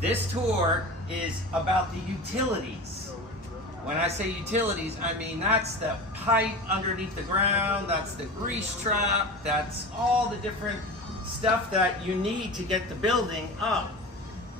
This tour is about the utilities. When I say utilities, I mean that's the pipe underneath the ground, that's the grease trap, that's all the different stuff that you need to get the building up.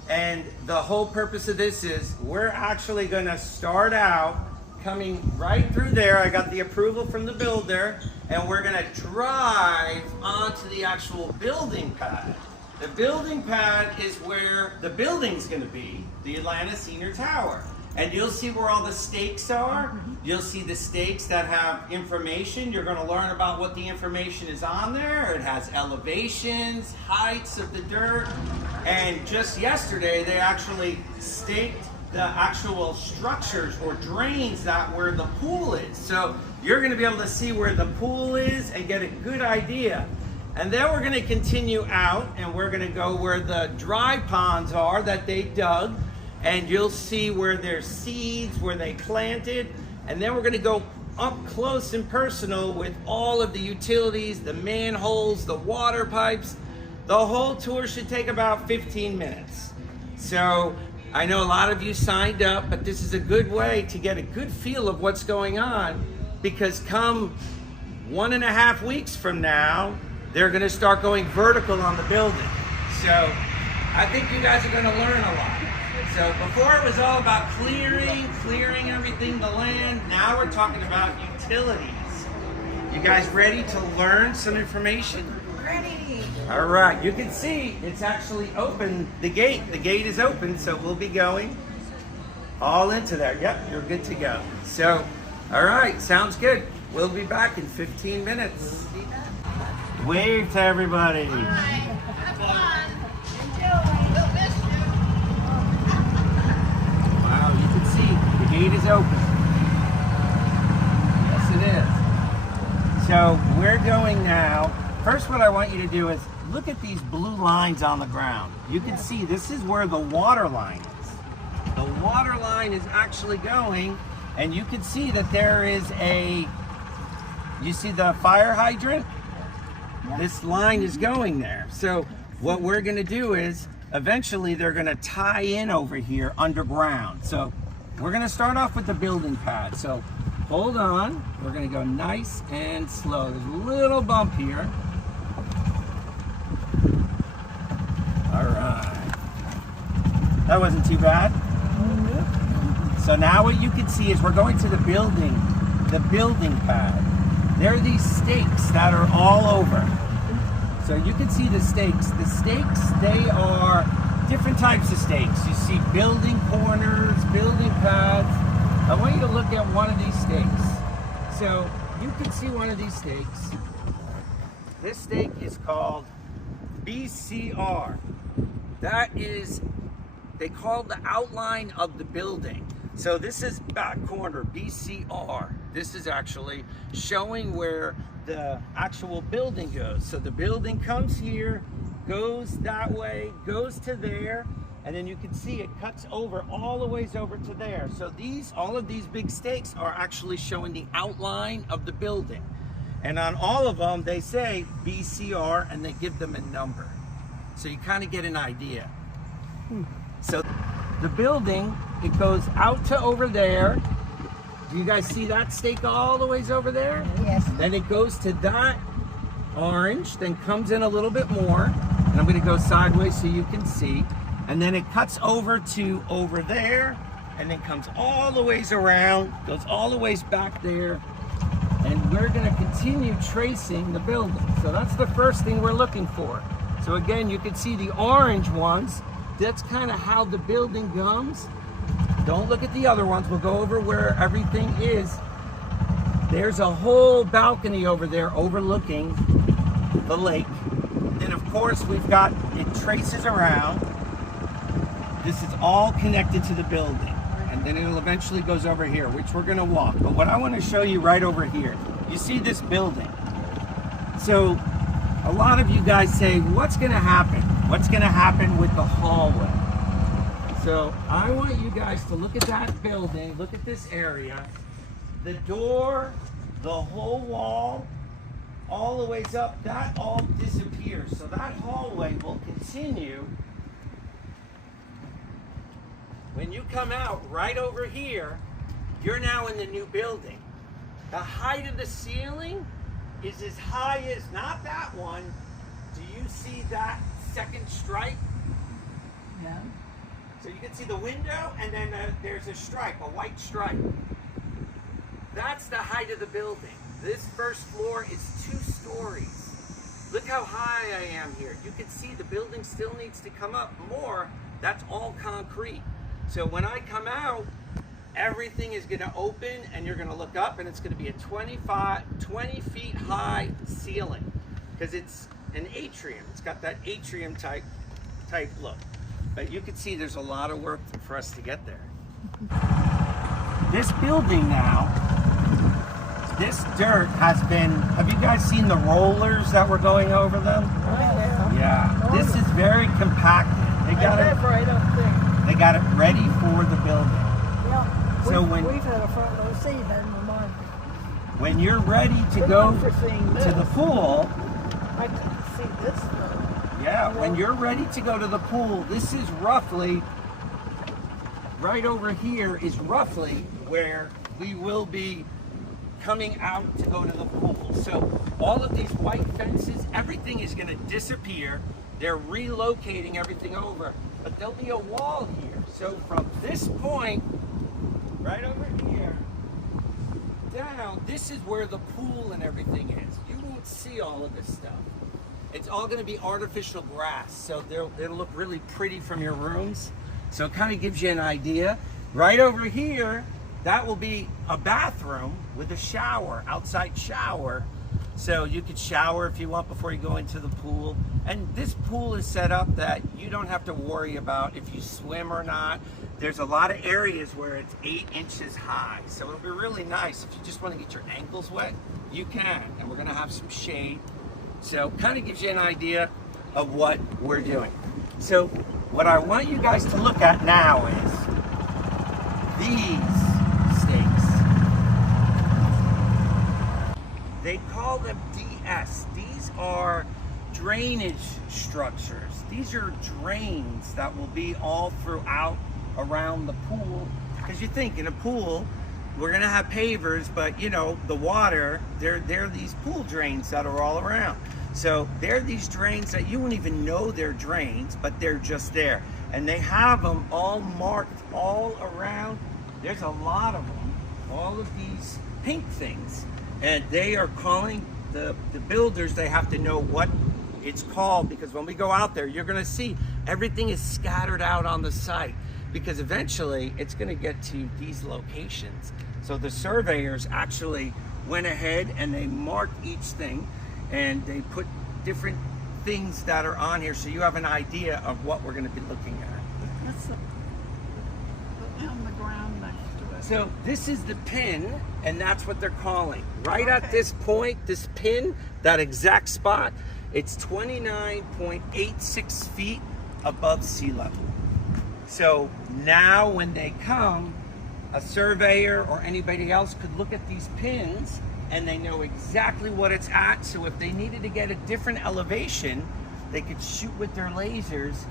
And the whole purpose of this is we're actually going to start out coming right through there. I got the approval from the builder, and we're going to drive onto the actual building pad. The building pad is where the building's going to be, the Atlantis Senior Tower. And you'll see where all the stakes are. You'll see the stakes that have information. You're going to learn about what the information is on there. It has elevations, heights of the dirt. And just yesterday, they actually staked the actual structures or drains that where the pool is. So you're going to be able to see where the pool is and get a good idea. And then we're going to continue out, and we're going to go where the dry ponds are that they dug. And you'll see where there's seeds, where they planted. And then we're going to go up close and personal with all of the utilities, the manholes, the water pipes. The whole tour should take about 15 minutes. So I know a lot of you signed up, but this is a good way to get a good feel of what's going on, because come 1.5 weeks from now, they're going to start going vertical on the building. So I think you guys are going to learn a lot. So before it was all about clearing everything, the land. Now we're talking about utilities. You guys ready to learn some information? Ready. All right, you can see it's actually open, the gate is open, so we'll be going all into there. Yep, you're good to go. So, all right, sounds good. We'll be back in 15 minutes. Wave to everybody. Bye. Have fun. Enjoy. We'll miss you. Wow, you can see the gate is open. Yes, it is. So we're going now. First, what I want you to do is look at these blue lines on the ground. You can see this is where the water line is. The water line is actually going, and you can see that there is you see the fire hydrant? This line is going there. So what we're going to do is eventually they're going to tie in over here underground. So we're going to start off with the building pad. So hold on. We're going to go nice and slow. There's a little bump here. All right. That wasn't too bad. So now what you can see is we're going to the building pad. There are these stakes that are all over. So you can see the stakes. The stakes, they are different types of stakes. You see building corners, building pads. I want you to look at one of these stakes. So you can see one of these stakes. This stake is called BCR. That is, they call the outline of the building. So this is back corner, BCR. This is actually showing where the actual building goes. So the building comes here, goes that way, goes to there, and then you can see it cuts over all the ways over to there. So all of these big stakes are actually showing the outline of the building. And on all of them, they say BCR, and they give them a number. So you kind of get an idea. So the building, it goes out to over there. Do you guys see that stake all the ways over there? Yes. Then it goes to that orange, then comes in a little bit more. And I'm going to go sideways so you can see. And then it cuts over to over there, and then comes all the ways around, goes all the ways back there. And we're going to continue tracing the building. So that's the first thing we're looking for. So again, you can see the orange ones. That's kind of how the building comes. Don't look at the other ones. We'll go over where everything is. There's a whole balcony over there overlooking the lake. Then of course we've got, it traces around. This is all connected to the building. And then it'll eventually goes over here, which we're gonna walk. But what I wanna show you right over here, you see this building. So a lot of you guys say, what's gonna happen? What's gonna happen with the hallway? So I want you guys to look at that building, look at this area. The door, the whole wall, all the ways up, that all disappears. So that hallway will continue when you come out right over here, you're now in the new building. The height of the ceiling is as high as, not that one. Do you see that second stripe? Yeah. So you can see the window, and then there's a stripe, a white stripe. That's the height of the building. This first floor is 2 stories. Look how high I am here. You can see the building still needs to come up more. That's all concrete. So when I come out, everything is going to open, and you're going to look up, and it's going to be a 20 feet high ceiling, because it's an atrium. It's got that atrium type look. But you can see there's a lot of work for us to get there. This building now, this dirt has been, have you guys seen the rollers that were going over them? Yeah. This is very compacted. They got it ready for the building. Yeah. So we've had a front row seat in my mind. When you're ready to go to the pool, I can see this though. yeah, when you're ready to go to the pool, this is roughly, right over here is roughly where we will be coming out to go to the pool. So all of these white fences, everything is going to disappear. They're relocating everything over, but there'll be a wall here. So from this point, right over here, down, this is where the pool and everything is. You won't see all of this stuff. It's all going to be artificial grass, so it'll look really pretty from your rooms. So it kind of gives you an idea. Right over here, that will be a bathroom with a shower, outside shower. So you could shower if you want before you go into the pool. And this pool is set up that you don't have to worry about if you swim or not. There's a lot of areas where it's 8 inches high. So it'll be really nice. If you just want to get your ankles wet, you can. And we're going to have some shade. So kind of gives you an idea of what we're doing. So what I want you guys to look at now is these stakes. They call them DS. These are drainage structures. These are drains that will be all throughout around the pool. Because you think in a pool, we're gonna have pavers, but you know, the water, they're these pool drains that are all around. So they're these drains that you won't even know they're drains, but they're just there. And they have them all marked all around. There's a lot of them, all of these pink things. And they are calling the builders, they have to know what it's called, because when we go out there, you're gonna see everything is scattered out on the site, because eventually it's gonna get to these locations. So the surveyors actually went ahead and they marked each thing, and they put different things that are on here so you have an idea of what we're gonna be looking at. That's on the ground next to it. So this is the pin, and that's what they're calling. Right at this point, this pin, that exact spot, it's 29.86 feet above sea level. So now when they come, a surveyor or anybody else could look at these pins and they know exactly what it's at. So if they needed to get a different elevation, they could shoot with their lasers.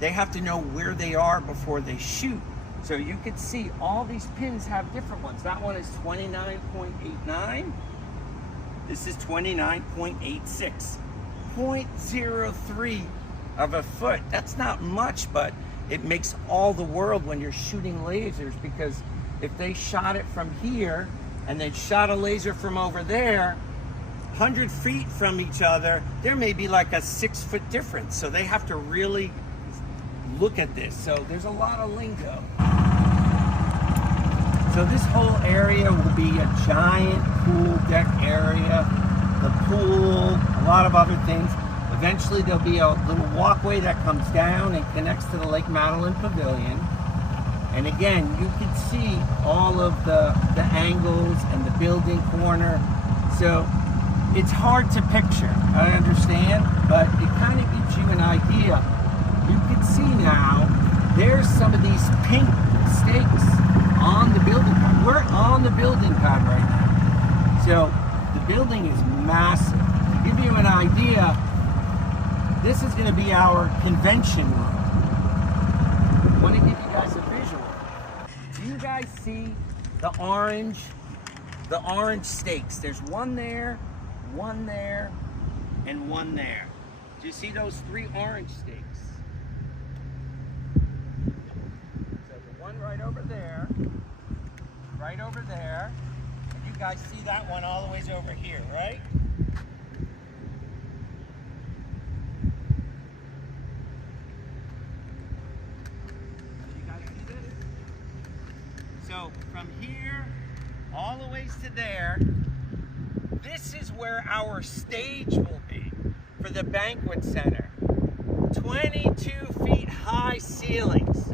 They have to know where they are before they shoot. So you could see all these pins have different ones. That one is 29.89. This is 29.86. 0.03 of a foot. That's not much, but it makes all the world when you're shooting lasers, because if they shot it from here and they shot a laser from over there, 100 feet from each other, there may be like a 6 foot difference. So they have to really look at this. So there's a lot of lingo. So this whole area will be a giant pool deck area, the pool, a lot of other things. Eventually there'll be a little walkway that comes down and connects to the Lake Madeleine Pavilion. And again, you can see all of the angles and the building corner. So it's hard to picture, I understand, but it kind of gives you an idea. You can see now, there's some of these pink stakes on the building pad. We're on the building pad right now. So the building is massive. To give you an idea, this is going to be our convention room. I want to give you guys a visual. guys see the orange stakes? There's one there, and one there. Do you see those 3 orange stakes? So the one right over there, and you guys see that one all the way over here, right? You guys see this? So from here all the ways to there, this is where our stage will be for the banquet center. 22 feet high ceilings.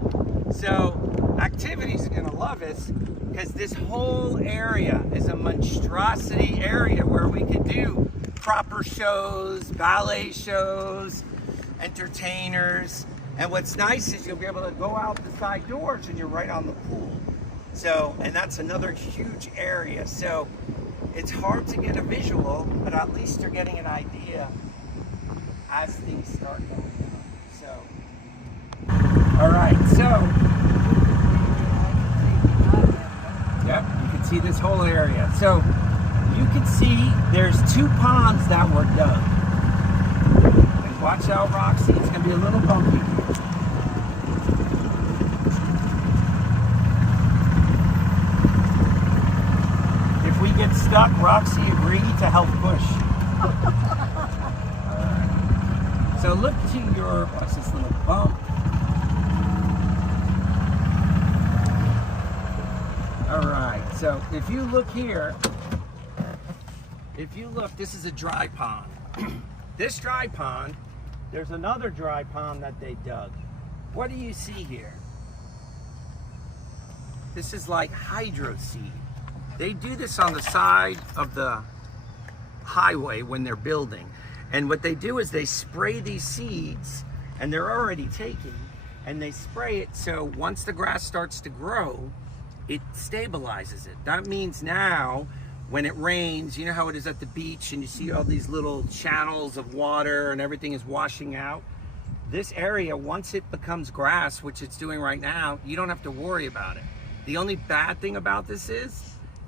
So activities are gonna love us because this whole area is a monstrosity area where we could do proper shows, ballet shows, entertainers. And what's nice is you'll be able to go out the side doors and you're right on the pool. So, and that's another huge area. So it's hard to get a visual, but at least you're getting an idea as things start going on. So, all right, so, yep, you can see this whole area. So you can see there's 2 ponds that were dug. And watch out, Roxy, it's gonna be a little bumpy. If we get stuck, Roxy agreed to help push. Alright. So look to your, watch this little bump. Alright, so if you look here, this is a dry pond. This dry pond, there's another dry pond that they dug. What do you see here? This is like hydro seed. They do this on the side of the highway when they're building. And what they do is they spray these seeds, and they're already taken, and they spray it so once the grass starts to grow, it stabilizes it. That means now, when it rains, you know how it is at the beach and you see all these little channels of water and everything is washing out? This area, once it becomes grass, which it's doing right now, you don't have to worry about it. The only bad thing about this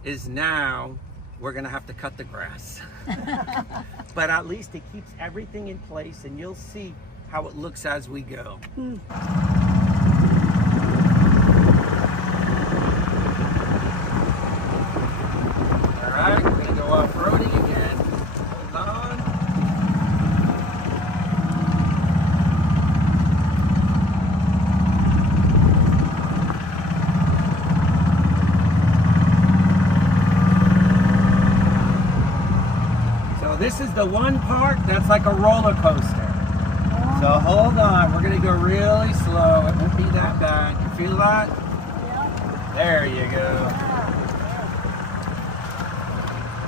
is now we're gonna have to cut the grass. But at least it keeps everything in place, and you'll see how it looks as we go. Alright, we're gonna go off-roading again. Hold on. This is the one part that's like a roller coaster. So hold on, we're gonna go really slow. It won't be that bad. You feel that? Yeah. There you go.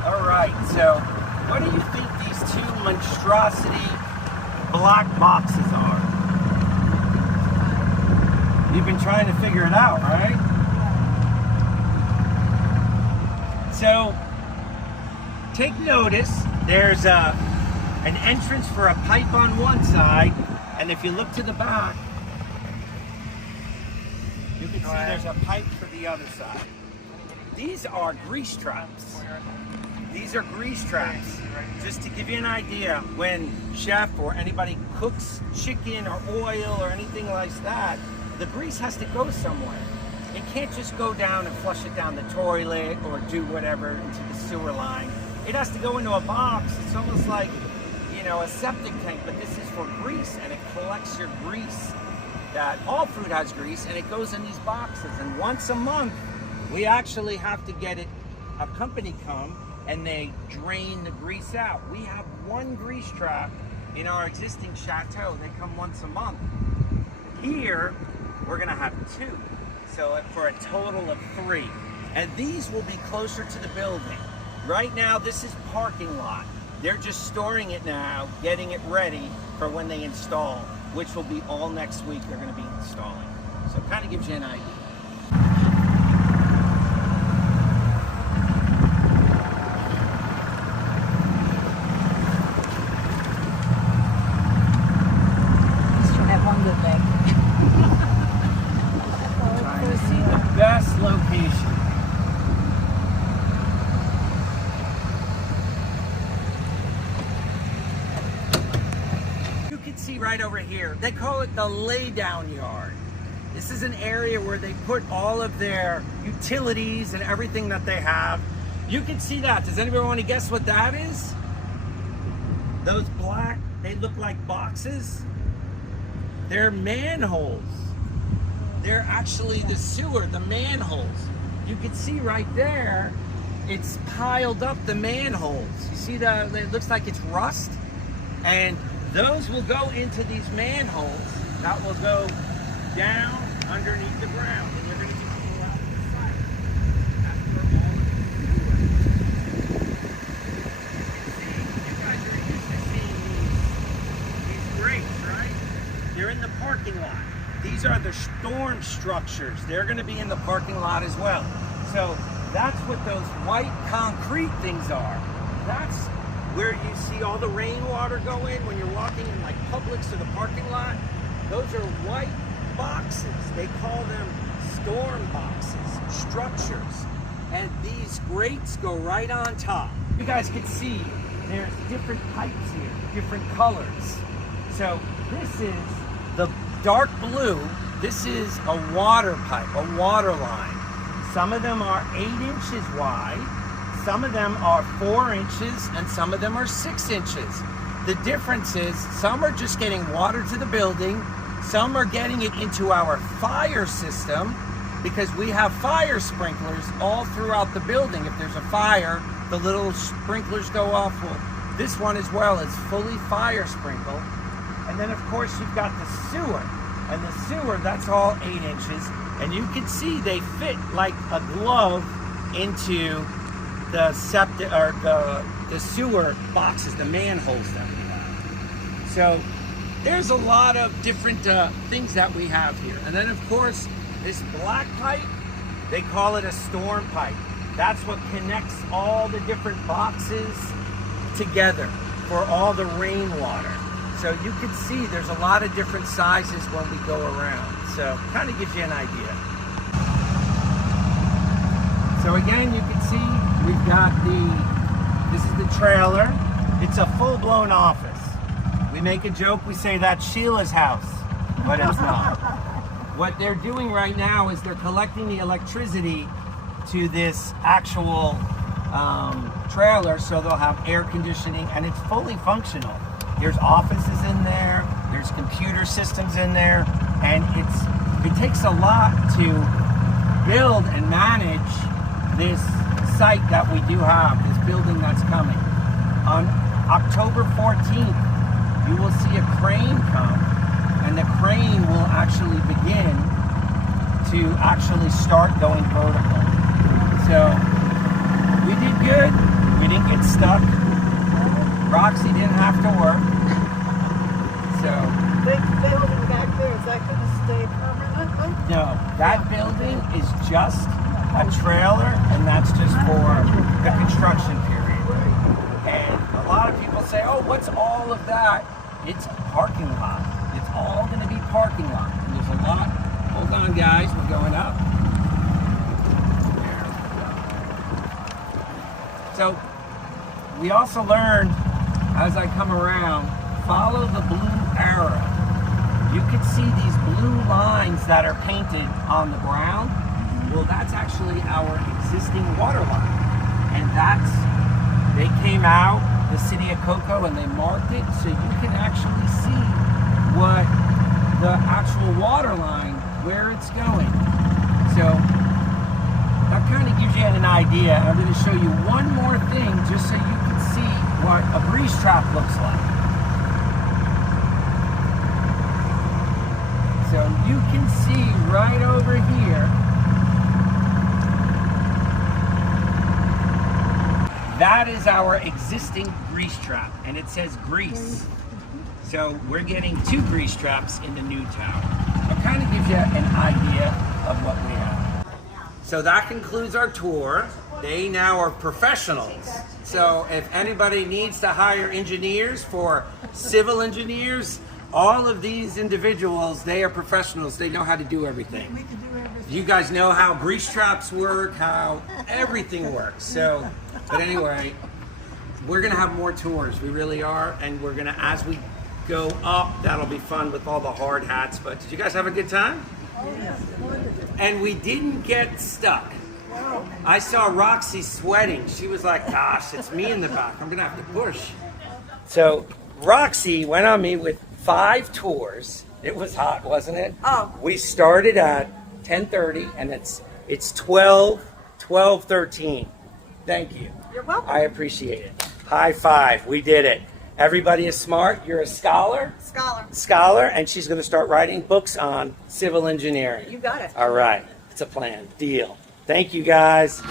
All right, so what do you think these 2 monstrosity black boxes are? You've been trying to figure it out, right? So take notice. There's an entrance for a pipe on one side, and if you look to the back, you can see there's a pipe for the other side. These are grease traps. These are grease traps. Just to give you an idea, when chef or anybody cooks chicken or oil or anything like that, the grease has to go somewhere. It can't just go down and flush it down the toilet or do whatever into the sewer line. It has to go into a box. It's almost like, you know, a septic tank, but this is for grease, and it collects your grease. That all food has grease, and it goes in these boxes. And once a month, we actually have to get a company come, and they drain the grease out. We have 1 grease trap in our existing chateau. They come once a month. Here, we're gonna have 2. So for a total of 3. And these will be closer to the building. Right now, this is parking lot. They're just storing it now, getting it ready for when they install, which will be all next week they're gonna be installing. So it kind of gives you an idea. Trying to see the best location. right over here. They call it the laydown yard. This is an area where they put all of their utilities and everything that they have. You can see that. Does anybody want to guess what that is? Those black, they look like boxes. They're manholes. They're actually the sewer, the manholes. You can see right there, it's piled up, the manholes. You see that? It looks like it's rust. And those will go into these manholes that will go down underneath the ground. And they're going to be pulled out of the site. That's where all of the sewer. You guys are used to seeing these grates, right? They're in the parking lot. These are the storm structures. They're going to be in the parking lot as well. So that's what those white concrete things are. That's where you see all the rainwater go in when you're walking in like Publix or the parking lot. Those are white boxes. They call them storm boxes, structures. And these grates go right on top. You guys can see there's different pipes here, different colors. So this is the dark blue. This is a water pipe, a water line. Some of them are 8 inches wide, some of them are 4 inches, and some of them are 6 inches. The difference is some are just getting water to the building, some are getting it into our fire system, because we have fire sprinklers all throughout the building. If there's a fire, the little sprinklers go off. Well, this one as well is fully fire sprinkled. And then of course you've got the sewer. And the sewer, that's all 8 inches. And you can see they fit like a glove into the septic or the sewer boxes, the manholes that we have. So there's a lot of different things that we have here. And then of course, this black pipe, they call it a storm pipe. That's what connects all the different boxes together for all the rainwater. So you can see there's a lot of different sizes when we go around. So kind of gives you an idea. So again, you can see we've got this is the trailer. It's a full-blown office. We make a joke, we say that's Sheila's house, but it's not. What they're doing right now is they're collecting the electricity to this actual trailer, so they'll have air conditioning, and it's fully functional. There's offices in there, there's computer systems in there, and it takes a lot to build and manage this site that we do have, this building that's coming. On October 14th, you will see a crane come, and the crane will actually begin to actually start going vertical. So we did good, we didn't get stuck. Roxy didn't have to work. So Big building back there, is that going to stay permanently? no, that building is just a trailer, and that's just for the construction period. And a lot of people say, oh, what's all of that? It's a parking lot. It's all going to be parking lot. And there's a lot. Hold on, guys, we're going up. So we also learned, as I come around, follow the blue arrow. You can see these blue lines that are painted on the ground. Well, that's actually our existing water line. And they came out, the city of Cocoa, and they marked it, so you can actually see what the actual water line, where it's going. So that kind of gives you an idea. I'm going to show you one more thing just so you can see what a grease trap looks like. So you can see right over here, that is our existing grease trap, and it says grease. So we're getting 2 grease traps in the new tower. It kind of gives you an idea of what we have. So that concludes our tour. They now are professionals. So if anybody needs to hire engineers for civil engineers, all of these individuals, they are professionals. They know how to do everything. We can do everything. You guys know how grease traps work, how everything works. So, but anyway, we're gonna have more tours. We really are, and we're gonna, as we go up. That'll be fun with all the hard hats. But did you guys have a good time? Oh, yes. Wonderful. And we didn't get stuck. Wow. I saw Roxy sweating. She was like, gosh, it's me in the back. I'm going to have to push. So Roxy went on me with 5 tours. It was hot, wasn't it? Oh. We started at 10:30 and it's 12:13. Thank you. You're welcome. I appreciate it. High five. We did it. Everybody is smart. You're a scholar? Scholar, and she's going to start writing books on civil engineering. You got it. All right. It's a plan. Deal. Thank you, guys.